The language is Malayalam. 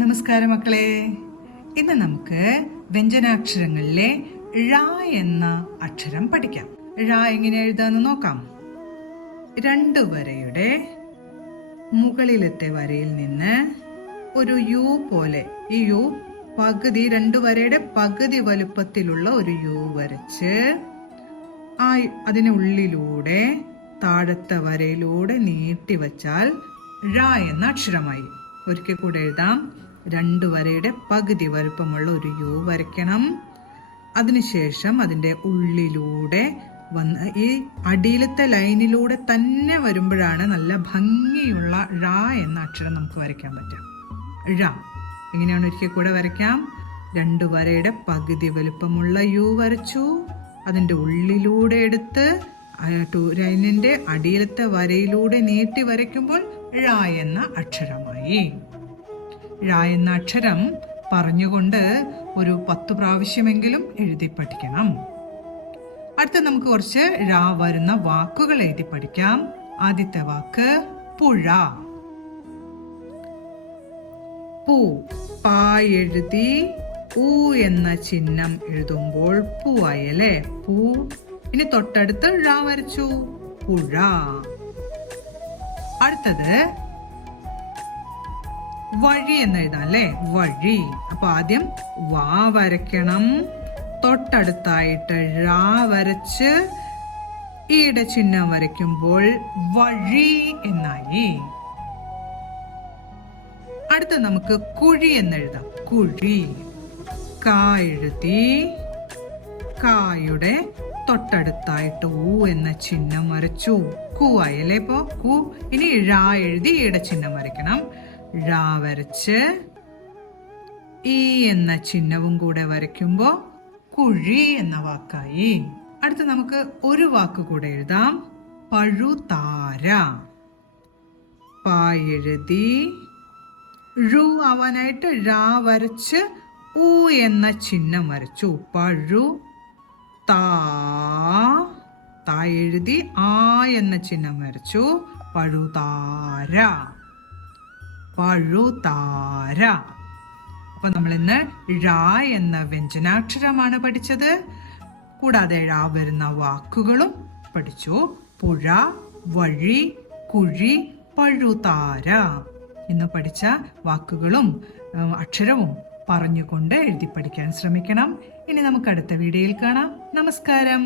നമസ്കാരം മക്കളെ. ഇന്ന് നമുക്ക് വ്യഞ്ജനാക്ഷരങ്ങളിലെ ഴ എന്ന അക്ഷരം പഠിക്കാം. ഴ എങ്ങനെ എഴുതാന്ന് നോക്കാം. 2 വരയുടെ മുകളിലത്തെ വരയിൽ നിന്ന് ഒരു യു പോലെ, ഈ യു പകുതി, 2 വരയുടെ പകുതി വലുപ്പത്തിലുള്ള ഒരു യു വരച്ച് അതിനുള്ളിലൂടെ താഴത്തെ വരയിലൂടെ നീട്ടി വച്ചാൽ ഴ എന്ന അക്ഷരമായി. ഒരിക്കൽ കൂടെ എഴുതാം. 2 വരയുടെ പകുതി വലുപ്പമുള്ള ഒരു യു വരയ്ക്കണം. അതിനുശേഷം അതിൻ്റെ ഉള്ളിലൂടെ വന്ന് ഈ അടിയിലത്തെ ലൈനിലൂടെ തന്നെ വരുമ്പോഴാണ് നല്ല ഭംഗിയുള്ള ഴ എന്ന അക്ഷരം നമുക്ക് വരയ്ക്കാൻ പറ്റുക. ഴ എങ്ങനെയാണ് ഒരിക്കൽ കൂടെ വരയ്ക്കാം. 2 വരയുടെ പകുതി വലുപ്പമുള്ള യു വരച്ചു. അതിൻ്റെ ഉള്ളിലൂടെ എടുത്ത് ലൈനിന്റെ അടിയിലത്തെ വരയിലൂടെ നീട്ടി വരയ്ക്കുമ്പോൾ ഴ എന്ന അക്ഷരമായി. ഴ എന്ന അക്ഷരം പറഞ്ഞുകൊണ്ട് ഒരു 10 പ്രാവശ്യമെങ്കിലും എഴുതി പഠിക്കണം. അടുത്ത നമുക്ക് കുറച്ച് ഴ വരുന്ന വാക്കുകൾ എഴുതി പഠിക്കാം. ആദ്യത്തെ വാക്ക് പുഴ. പൂ, പാ എഴുതി ഊ എന്ന ചിഹ്നം എഴുതുമ്പോൾ പൂവായി അല്ലേ. പൂ. ഇനി തൊട്ടടുത്ത് ഴ വരച്ചു, പുഴ. അടുത്തത് വഴി എന്ന് എഴുതാം അല്ലേ, വഴി. അപ്പൊ ആദ്യം വാ വരയ്ക്കണം. തൊട്ടടുത്തായിട്ട് ഴ വരച്ച് ഈയുടെ ചിഹ്നം വരയ്ക്കുമ്പോൾ വഴി എന്നായി. അടുത്ത നമുക്ക് കുഴി എന്നെഴുതാം, കുഴി. കാ എഴുതി കായുടെ തൊട്ടടുത്തായിട്ട് ഊ എന്ന ചിഹ്നം വരച്ചു, കൂവായി അല്ലേ. ഇപ്പോ കൂ. ഇനി ഴ എഴുതി ഈയുടെ ചിഹ്നം വരയ്ക്കണം. ഴ വരച്ച് ഈ എന്ന ചിഹ്നവും കൂടെ വരയ്ക്കുമ്പോ കുഴി എന്ന വാക്കായി. അടുത്ത നമുക്ക് ഒരു വാക്ക് കൂടെ എഴുതാം, പഴുതാര. പാ എഴുതി ഴു ആവാനായിട്ട് ഴ വരച്ച് ഊ എന്ന ചിഹ്നം വരച്ചു, പഴു. താ എഴുതി ആ എന്ന ചിഹ്നം വരച്ചു, പഴുതാര, പഴുതാര. അപ്പൊ നമ്മൾ ഇന്ന് ഴ എന്ന വ്യഞ്ജനാക്ഷരമാണ് പഠിച്ചത്. കൂടാതെ ഴ വരുന്ന വാക്കുകളും പഠിച്ചു. പുഴ, വഴി, കുഴി, പഴുതാര. ഇന്ന് പഠിച്ച വാക്കുകളും അക്ഷരവും പറഞ്ഞുകൊണ്ട് എഴുതി പഠിക്കാൻ ശ്രമിക്കണം. ഇനി നമുക്ക് അടുത്ത വീഡിയോയിൽ കാണാം. നമസ്കാരം.